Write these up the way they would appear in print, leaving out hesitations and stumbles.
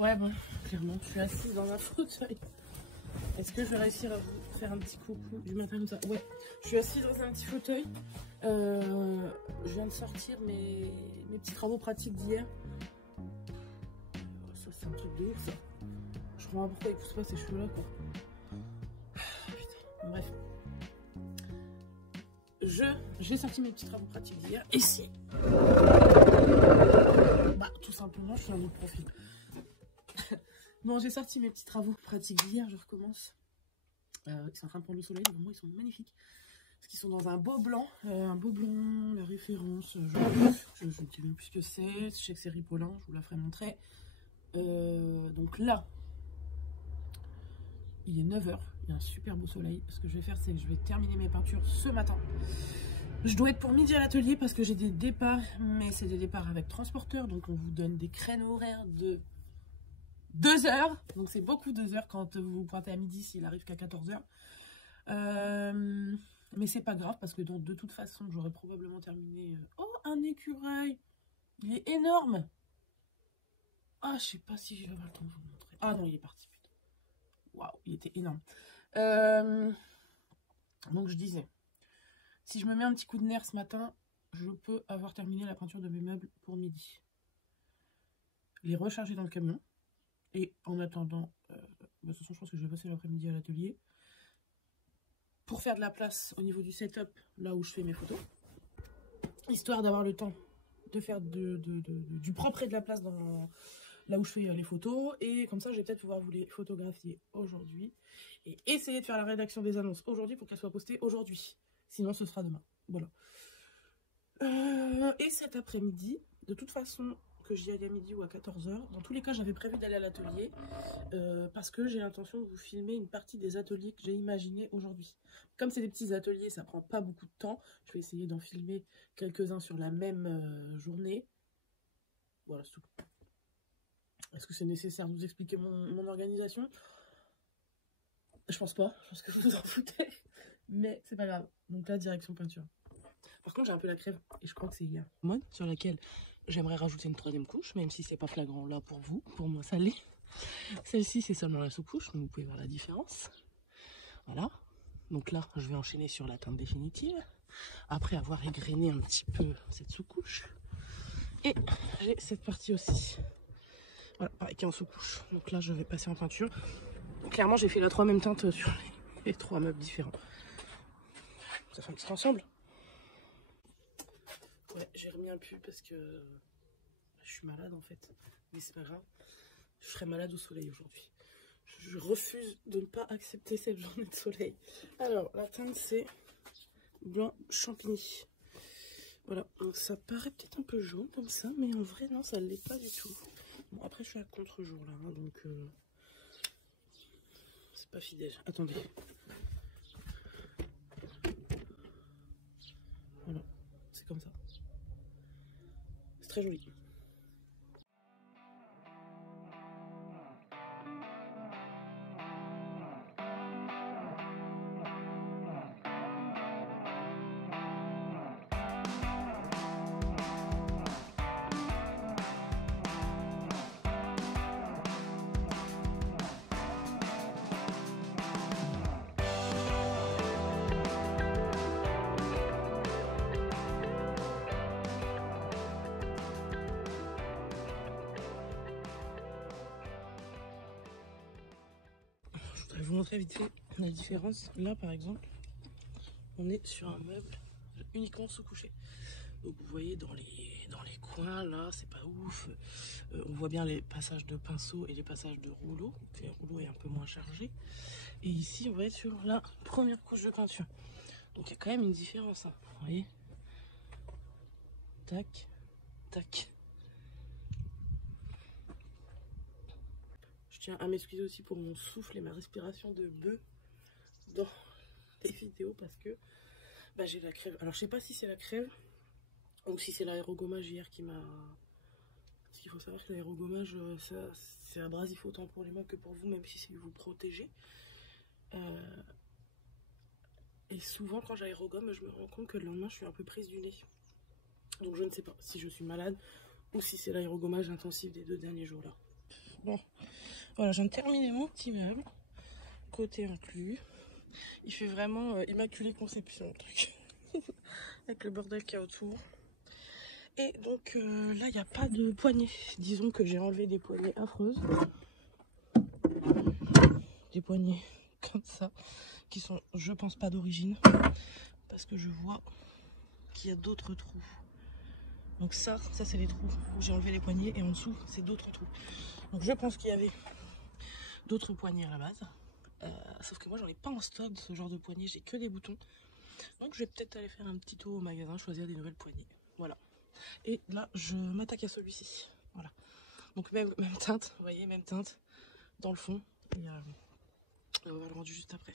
Ouais, bon, clairement, je suis assise dans un fauteuil. Est-ce que je vais réussir à vous faire un petit coucou du matin comme ça? Ouais, je suis assise dans un petit fauteuil. Je viens de sortir mes petits travaux pratiques d'hier. Ça, c'est un truc de ouf, ça. Je comprends pas pourquoi il pousse pas ces cheveux-là, quoi. Putain, bref. J'ai sorti mes petits travaux pratiques d'hier. Et si bah, tout simplement, je suis un autre profil. Bon, j'ai sorti mes petits travaux pratiques d'hier, je recommence. Ils sont en train de prendre le soleil, devant moi, ils sont magnifiques. Parce qu'ils sont dans un beau blanc, la référence, je ne sais même plus ce que c'est. Je sais que c'est Ripolin, je vous la ferai montrer. Donc là, il est 9 h, il y a un super beau soleil. Ce que je vais faire, c'est que je vais terminer mes peintures ce matin. Je dois être pour midi à l'atelier parce que j'ai des départs, mais c'est des départs avec transporteur, donc on vous donne des créneaux horaires de 2 heures, donc c'est beaucoup 2 heures quand vous pointez à midi s'il arrive qu'à 14 h. Mais c'est pas grave parce que donc, de toute façon j'aurais probablement terminé. Oh, un écureuil, il est énorme. Ah, je sais pas si je vais avoir le temps de vous le montrer. Ah non, il est parti, putain. Waouh, il était énorme. Donc je disais, si je me mets un petit coup de nerf ce matin, je peux avoir terminé la peinture de mes meubles pour midi. Les recharger dans le camion. Et en attendant, de toute façon je pense que je vais passer l'après-midi à l'atelier pour faire de la place au niveau du setup, là où je fais mes photos, histoire d'avoir le temps de faire du propre et de la place dans là où je fais les photos, et comme ça je vais peut-être pouvoir vous les photographier aujourd'hui et essayer de faire la rédaction des annonces aujourd'hui pour qu'elles soient postées aujourd'hui, sinon ce sera demain, voilà. Et cet après-midi, de toute façon, que j'y aille à midi ou à 14 h, dans tous les cas j'avais prévu d'aller à l'atelier parce que j'ai l'intention de vous filmer une partie des ateliers que j'ai imaginés aujourd'hui. Comme c'est des petits ateliers, ça prend pas beaucoup de temps, je vais essayer d'en filmer quelques-uns sur la même journée. Voilà, c'est tout. Est-ce que c'est nécessaire de vous expliquer mon organisation? Je pense pas, je pense que vous vous en foutez, mais c'est pas grave. Donc là, direction peinture. Par contre, j'ai un peu la crève et je crois que c'est hier. Mode sur laquelle j'aimerais rajouter une 3e couche, même si c'est pas flagrant là pour vous. Pour moi, ça l'est. Celle-ci, c'est seulement la sous-couche, donc vous pouvez voir la différence. Voilà. Donc là, je vais enchaîner sur la teinte définitive. Après avoir égrené un petit peu cette sous-couche. Et j'ai cette partie aussi. Voilà, pareil, qui est en sous-couche. Donc là, je vais passer en peinture. Clairement, j'ai fait la 3 même teinte sur les 3 meubles différents. Ça fait un petit ensemble. Ouais, j'ai remis un pull parce que je suis malade en fait. Mais c'est pas grave. Je serai malade au soleil aujourd'hui. Je refuse de ne pas accepter cette journée de soleil. Alors, la teinte, c'est blanc champigny. Voilà, donc ça paraît peut-être un peu jaune comme ça, mais en vrai, non, ça ne l'est pas du tout. Bon, après, je suis à contre-jour là, hein, donc c'est pas fidèle. Attendez. Voilà, c'est comme ça. C'est très joli. Je vais vous montrer vite fait la différence. Là, par exemple, on est sur un meuble uniquement sous-couché. Donc vous voyez dans les coins, là, c'est pas ouf. On voit bien les passages de pinceau et les passages de rouleau. Donc, le rouleau est un peu moins chargé. Et ici, on va être sur la première couche de peinture. Donc il y a quand même une différence, hein. Vous voyez? Tac, tac. Je tiens à m'excuser aussi pour mon souffle et ma respiration de bœuf dans les vidéos parce que bah, j'ai la crève. Alors je sais pas si c'est la crève ou si c'est l'aérogommage hier qui m'a... Parce qu'il faut savoir que l'aérogommage, c'est abrasif autant pour les mains que pour vous, même si c'est vous protéger. Et souvent quand j'aérogomme, je me rends compte que le lendemain je suis un peu prise du nez. Donc je ne sais pas si je suis malade ou si c'est l'aérogommage intensif des 2 derniers jours là. Bon, voilà, je viens de terminer mon petit meuble, côté inclus. Il fait vraiment immaculée conception, le truc. Avec le bordel qu'il y a autour. Et donc là, il n'y a pas de poignée. Disons que j'ai enlevé des poignées affreuses. Des poignées comme ça, qui sont, je pense, pas d'origine. Parce que je vois qu'il y a d'autres trous. Donc ça c'est les trous où j'ai enlevé les poignées. Et en dessous, c'est d'autres trous. Donc je pense qu'il y avait d'autres poignées à la base. Sauf que moi, j'en ai pas en stock de ce genre de poignées. J'ai que des boutons. Donc je vais peut-être aller faire un petit tour au magasin, choisir des nouvelles poignées. Voilà. Et là, je m'attaque à celui-ci. Voilà. Donc même teinte, vous voyez, même teinte dans le fond. Et on va le rendu juste après.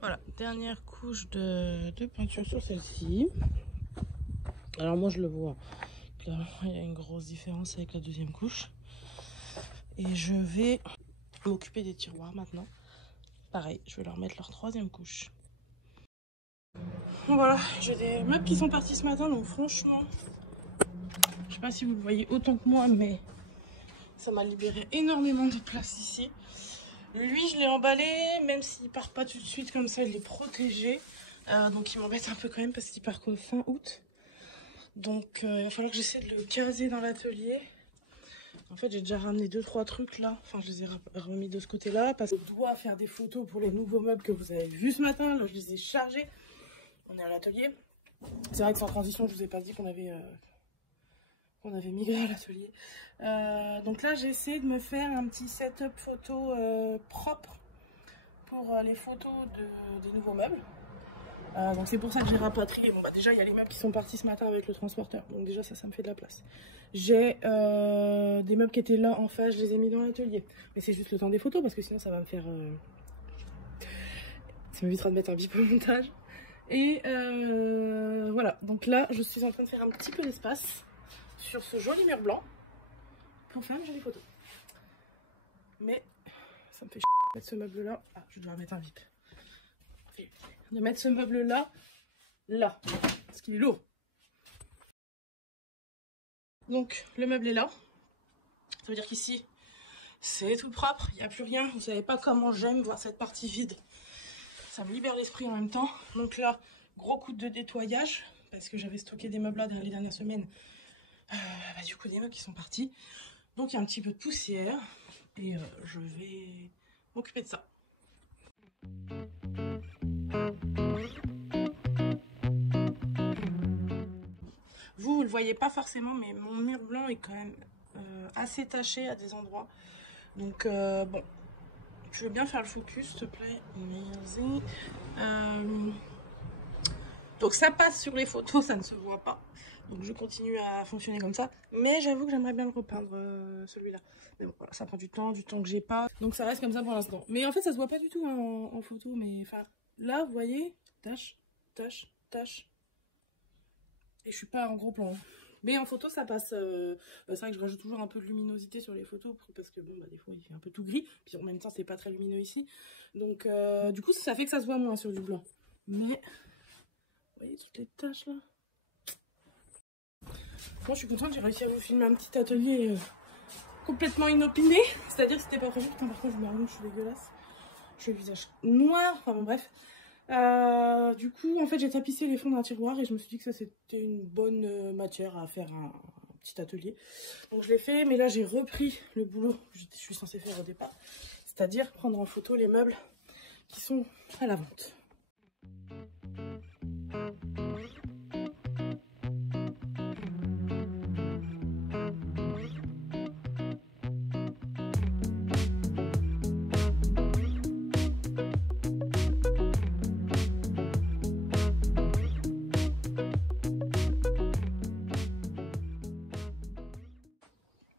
Voilà, dernière couche de peinture sur celle-ci. Alors moi je le vois, clairement il y a une grosse différence avec la deuxième couche. Et je vais m'occuper des tiroirs maintenant. Pareil, je vais leur mettre leur troisième couche. Bon voilà, j'ai des meubles qui sont partis ce matin, donc franchement, je sais pas si vous le voyez autant que moi, mais ça m'a libéré énormément de place ici. Lui, je l'ai emballé, même s'il part pas tout de suite comme ça, il est protégé. Donc il m'embête un peu quand même parce qu'il part qu'au fin août. Donc il va falloir que j'essaie de le caser dans l'atelier. En fait, j'ai déjà ramené 2-3 trucs là. Enfin, je les ai remis de ce côté-là parce que je dois faire des photos pour les nouveaux meubles que vous avez vus ce matin. Là, je les ai chargés. On est à l'atelier. C'est vrai que sans transition, je vous ai pas dit qu'on avait migré à l'atelier. Donc là, j'essaie de me faire un petit setup photo propre pour les photos des nouveaux meubles. Donc c'est pour ça que j'ai rapatrié. Bon bah déjà il y a les meubles qui sont partis ce matin avec le transporteur. Donc déjà ça me fait de la place. J'ai des meubles qui étaient là en face, je les ai mis dans l'atelier. Mais c'est juste le temps des photos parce que sinon ça va me faire... Ça m'évitera de mettre un bip au montage. Et voilà. Donc là je suis en train de faire un petit peu d'espace sur ce joli mur blanc pour faire une jolie photo. Mais ça me fait chier de mettre ce meuble là. Ah, je dois mettre un bip. De mettre ce meuble là, parce qu'il est lourd. Donc le meuble est là. Ça veut dire qu'ici c'est tout propre, il n'y a plus rien. Vous savez pas comment j'aime voir cette partie vide. Ça me libère l'esprit en même temps. Donc là, gros coup de nettoyage parce que j'avais stocké des meubles là les dernières semaines. Du coup des meubles qui sont partis. Donc il y a un petit peu de poussière et je vais m'occuper de ça. Vous le voyez pas forcément, mais mon mur blanc est quand même assez taché à des endroits. Donc bon, je veux bien faire le focus, s'il te plaît. Merci. Donc ça passe sur les photos, ça ne se voit pas. Donc je continue à fonctionner comme ça. Mais j'avoue que j'aimerais bien le repeindre, celui-là. Mais bon, voilà, ça prend du temps que j'ai pas. Donc ça reste comme ça pour l'instant. Mais en fait, ça se voit pas du tout hein, en photo. Mais enfin, là, vous voyez, tache, tache, tache. Et je suis pas en gros plan. Mais en photo, ça passe. C'est vrai que je rajoute toujours un peu de luminosité sur les photos parce que bon, bah, des fois, il fait un peu tout gris. Puis en même temps, c'est pas très lumineux ici. Donc, du coup, ça fait que ça se voit moins sur du blanc. Mais, vous voyez toutes les taches là. Moi, je suis contente, j'ai réussi à vous filmer un petit atelier complètement inopiné. C'est-à-dire que c'était pas prévu. Putain, par contre, je me rends, je suis dégueulasse. Je le visage noir. Enfin, bon, bref. Du coup, en fait, j'ai tapissé les fonds d'un tiroir et je me suis dit que ça c'était une bonne matière à faire un petit atelier. Donc je l'ai fait, mais là j'ai repris le boulot que je suis censée faire au départ, c'est-à-dire prendre en photo les meubles qui sont à la vente.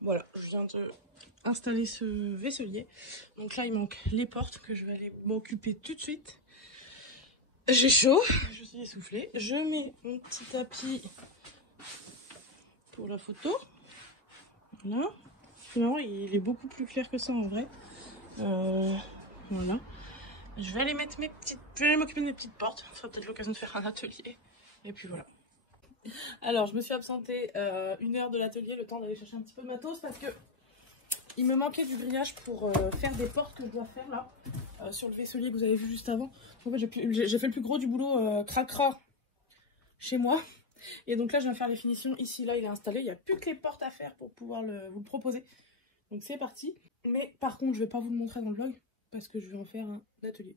Voilà, je viens de installer ce vaisselier. Donc là, il manque les portes que je vais aller m'occuper tout de suite. J'ai chaud, je suis essoufflée. Je mets mon petit tapis pour la photo. Voilà. Finalement, il est beaucoup plus clair que ça en vrai. Voilà. Je vais aller mettre je vais aller m'occuper de mes petites portes. Ça sera peut-être l'occasion de faire un atelier. Et puis voilà. Alors, je me suis absentée 1 heure de l'atelier, le temps d'aller chercher un petit peu de matos parce que il me manquait du grillage pour faire des portes que je dois faire là sur le vaisselier que vous avez vu juste avant. En fait, j'ai fait le plus gros du boulot cracra chez moi. Et donc là, je viens faire les finitions. Ici, là, il est installé. Il n'y a plus que les portes à faire pour pouvoir vous le proposer. Donc c'est parti. Mais par contre, je ne vais pas vous le montrer dans le vlog parce que je vais en faire un atelier.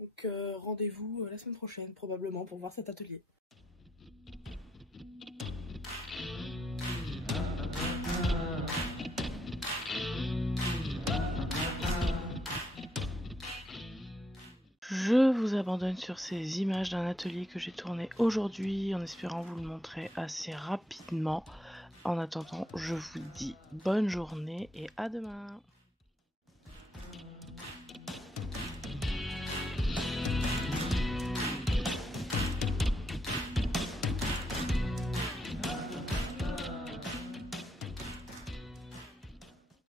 Donc rendez-vous la semaine prochaine probablement pour voir cet atelier. Je vous abandonne sur ces images d'un atelier que j'ai tourné aujourd'hui en espérant vous le montrer assez rapidement. En attendant, je vous dis bonne journée et à demain.